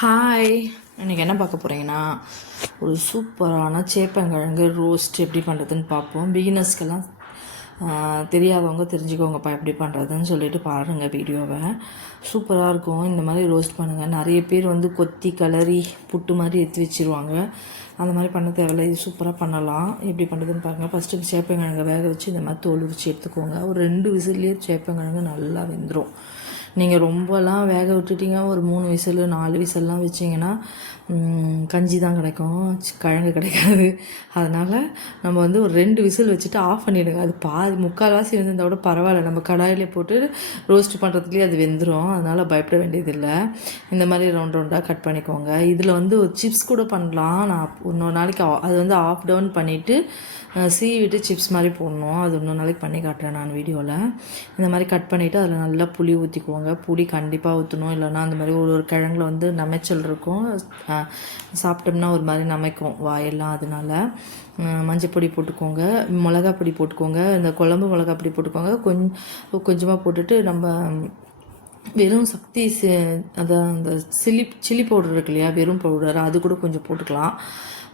Hi இன்றைக்கி என்ன பார்க்க போகிறீங்கன்னா ஒரு சூப்பரான சேப்பங்கிழங்கு ரோஸ்ட் எப்படி பண்ணுறதுன்னு பார்ப்போம். பிகினர்ஸ்க்கெல்லாம் தெரியாதவங்க தெரிஞ்சுக்கோங்கப்பா எப்படி பண்ணுறதுன்னு சொல்லிட்டு பாருங்கள் வீடியோவை. சூப்பராக இருக்கும். இந்த மாதிரி ரோஸ்ட் பண்ணுங்கள் நிறைய பேர் வந்து கொத்தி கலரி புட்டு மாதிரி ஏற்றி வச்சிருவாங்க. அந்த மாதிரி பண்ண தேவையில்ல. இது சூப்பராக பண்ணலாம். எப்படி பண்ணுறதுன்னு பாருங்கள் ஃபஸ்ட்டு சேப்பங்கிழங்கு வேக வச்சு இந்த மாதிரி தோல் வச்சு எடுத்துக்கோங்க. ஒரு ரெண்டு விசிலேயே சேப்பங்கிழங்கு நல்லா வெந்துடும் நீங்கள் ரொம்பலாம் வேக விட்டுட்டீங்க. ஒரு மூணு விசில் நாலு விசில்லாம் வச்சிங்கன்னா கஞ்சி தான் கிடைக்கும். கிழங்கு கிடைக்காது. அதனால் நம்ம வந்து ஒரு ரெண்டு விசில் வச்சுட்டு ஆஃப் பண்ணிவிடுங்க அது பாதி முக்கால்வாசி வெந்திருந்தா கூட பரவாயில்ல. நம்ம கடாயில் போட்டு ரோஸ்ட் பண்ணுறதுலேயே அது வெந்துடும் அதனால் பயப்பட வேண்டியதில்லை. இந்த மாதிரி ரவுண்ட் ரவுண்டாக கட் பண்ணிக்கோங்க. இதில் வந்து ஒரு சிப்ஸ் கூட பண்ணலாம். நான் இன்னொரு நாளைக்கு அது வந்து ஆஃப் டவுன் பண்ணிவிட்டு சீ விட்டு சிப்ஸ் மாதிரி போடணும். அது இன்னொரு நாளைக்கு பண்ணி காட்டுறேன் நான் வீடியோவில் இந்த மாதிரி கட் பண்ணிவிட்டு அதில் நல்லா புளி ஊற்றிக்குவோங்க புளி கண்டிப்பாக ஊற்றணும் இல்லைன்னா அந்த மாதிரி ஒரு ஒரு கிழங்குல வந்து நமைச்சல் இருக்கும். சாப்பிட்டோம்னா ஒரு மாதிரி நமைக்கும் வாயெல்லாம் அதனால. மஞ்சப்பொடி போட்டுக்கோங்க. மிளகா பொடி போட்டுக்கோங்க. இந்த குழம்பு மிளகா பொடி போட்டுக்கோங்க. கொஞ்சம் கொஞ்சமாக போட்டுட்டு நம்ம வெறும் சக்தி அதான் அந்த சில்லி சில்லி பவுடர் இருக்கு இல்லையா? வெறும் பவுடர். அது கூட கொஞ்சம் போட்டுக்கலாம்.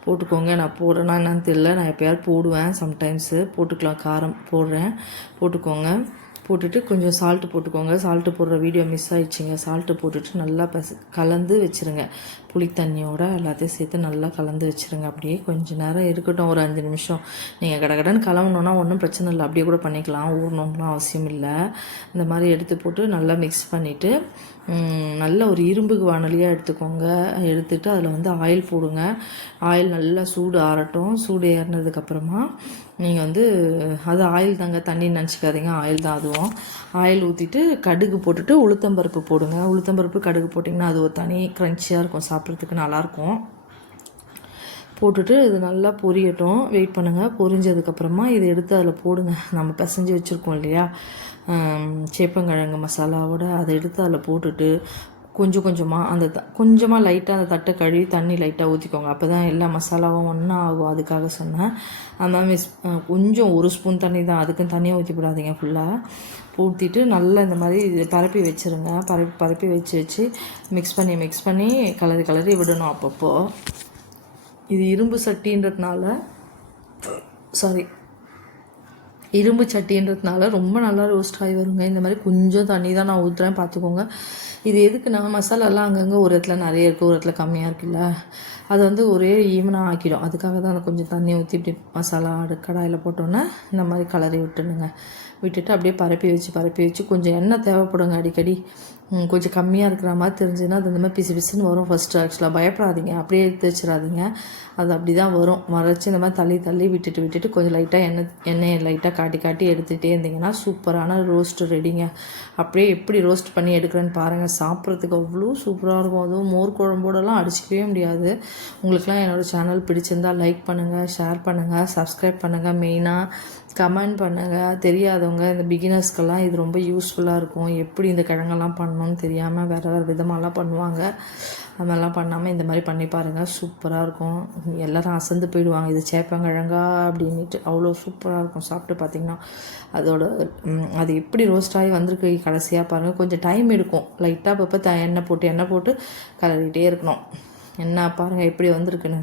போட்டுக்கோங்க. நான் போடுறேன்னா என்னன்னு தெரியல. நான் எப்போயாவது போடுவேன். சம்டைம்ஸு. போட்டுக்கலாம். காரம் போடுறேன். போட்டுக்கோங்க. போட்டுட்டு கொஞ்சம் சால்ட்டு போட்டுக்கோங்க. சால்ட்டு போடுற வீடியோ மிஸ் ஆகிடுச்சிங்க சால்ட்டு போட்டுட்டு நல்லா பச கலந்து வச்சுருங்க. புளித்தண்ணியோட எல்லாத்தையும் சேர்த்து நல்லா கலந்து வச்சுருங்க. அப்படியே கொஞ்ச நேரம் இருக்கட்டும். ஒரு அஞ்சு நிமிஷம். நீங்கள் கடகடன்னு கலவணுன்னா ஒன்றும் பிரச்சனை இல்லை. அப்படியே கூட பண்ணிக்கலாம். ஊறணும்லாம் அவசியம் இல்லை. இந்த மாதிரி எடுத்து போட்டு நல்லா மிக்ஸ் பண்ணிவிட்டு நல்ல ஒரு இரும்புக்கு வானலியாக எடுத்துக்கோங்க. எடுத்துகிட்டு அதில் வந்து ஆயில் போடுங்க. ஆயில் நல்லா சூடு ஆறட்டும். சூடு ஏறினதுக்கப்புறமா நீங்கள் வந்து அது ஆயில் தாங்க தண்ணி நினச்சிக்காதீங்க. ஆயில் தான் அதுவும். ஆயில் ஊற்றிட்டு கடுகு போட்டுட்டு உளுத்தம்பருப்பு போடுங்க. உளுத்தம்பருப்பு கடுகு போட்டிங்கன்னா அது ஒரு தனி க்ரன்ச்சியாக இருக்கும். சாப்பிட்றதுக்கு நல்லாயிருக்கும். போட்டுட்டு இது நல்லா பொரியட்டும். வெயிட் பண்ணுங்கள் பொரிஞ்சதுக்கப்புறமா இதை எடுத்து அதில் போடுங்க. நம்ம பிசைஞ்சு வச்சுருக்கோம் இல்லையா? சேப்பங்கிழங்கு மசாலாவோட அதை எடுத்து அதில் போட்டுட்டு கொஞ்சம் கொஞ்சமாக அந்த த கொஞ்சமாக லைட்டாக அந்த தட்டை கழுவி தண்ணி லைட்டாக ஊற்றிக்கோங்க அப்போ தான் எல்லா மசாலாவும் ஒன்றா ஆகும். அதுக்காக சொன்னேன். அந்த மிஸ் கொஞ்சம் ஒரு ஸ்பூன் தண்ணி தான். அதுக்கும் தண்ணியாக ஊற்றி விடாதீங்க ஃபுல்லாக ஊற்றிட்டு நல்லா இந்த மாதிரி இது பரப்பி வச்சுருங்க. பரப்பி பரப்பி வச்சு வச்சு மிக்ஸ் பண்ணி மிக்ஸ் பண்ணி கலரி கலரி விடணும் அப்பப்போ. இது இரும்பு சட்டின்றதுனால சாரி இரும்பு சட்டின்றதுனால ரொம்ப நல்லா ரோஸ்ட் ஆகி வருங்க. இந்த மாதிரி கொஞ்சம் தண்ணி தான் நான் ஊற்றுறேன் பார்த்துக்கோங்க இது எதுக்குன்னா மசாலாலாம் அங்கங்கே ஒரு இடத்துல நிறைய இருக்குது ஒரு இடத்துல கம்மியாக இருக்குல்ல. அது வந்து ஒரே ஈவனாக ஆக்கிடும். அதுக்காக தான் நான் கொஞ்சம் தண்ணி ஊற்றி இப்படி மசாலா கடாயில் போட்டோன்னே இந்த மாதிரி கலரி விட்டுடுங்க. விட்டுட்டு அப்படியே பரப்பி வச்சு பரப்பி வச்சு கொஞ்சம் எண்ணெய் தேவைப்படுங்க அடிக்கடி. கொஞ்சம் கம்மியாக இருக்கிற மாதிரி தெரிஞ்சுன்னா அது இந்த மாதிரி பிசு பிசுன்னு வரும் ஃபஸ்ட்டு ஆக்சுவலாக பயப்படாதீங்க. அப்படியே எடுத்து வச்சிடாதீங்க. அது அப்படி தான் வரும். மறைச்சி இந்த மாதிரி தள்ளி தள்ளி விட்டுட்டு விட்டுட்டு கொஞ்சம் லைட்டாக எண்ணெய் எண்ணெயை லைட்டாக காட்டி காட்டி எடுத்துகிட்டே இருந்தீங்கன்னா சூப்பரான ரோஸ்ட் ரெடிங்க அப்படியே எப்படி ரோஸ்ட் பண்ணி எடுக்கிறேன்னு பாருங்கள் சாப்பிட்றதுக்கு அவ்வளோ சூப்பராக இருக்கும். அதுவும் மோர் குழம்போடலாம் அடிச்சிக்கவே முடியாது. உங்களுக்குலாம் என்னோடய சேனல் பிடிச்சிருந்தா லைக் பண்ணுங்கள் ஷேர் பண்ணுங்கள் சப்ஸ்கிரைப் பண்ணுங்கள் மெயினாக கமெண்ட் பண்ணுங்கள் தெரியாதவங்க இந்த பிகினர்ஸ்க்கெல்லாம் இது ரொம்ப யூஸ்ஃபுல்லாக இருக்கும். எப்படி இந்த கிழங்கெல்லாம் பண்ணணும்னு தெரியாமல் வேறு வேறு விதமாலாம் பண்ணுவாங்க. அது மாதிரிலாம் பண்ணாமல் இந்த மாதிரி பண்ணி பாருங்கள் சூப்பராக இருக்கும். எல்லோரும் அசந்து போயிடுவாங்க. இது சேப்பங்கிழங்கா அப்படின்ட்டு அவ்வளோ சூப்பராக இருக்கும். சாப்பிட்டு பார்த்தீங்கன்னா அதோட அது எப்படி ரோஸ்ட் ஆகி வந்திருக்கு கடைசியாக பாருங்கள் கொஞ்சம் டைம் எடுக்கும். லைட்டாக அப்பப்போ த எண்ணெய் போட்டு எண்ணெய் போட்டு கலரிட்டே இருக்கணும். என்ன பாருங்கள் எப்படி வந்திருக்குன்னு.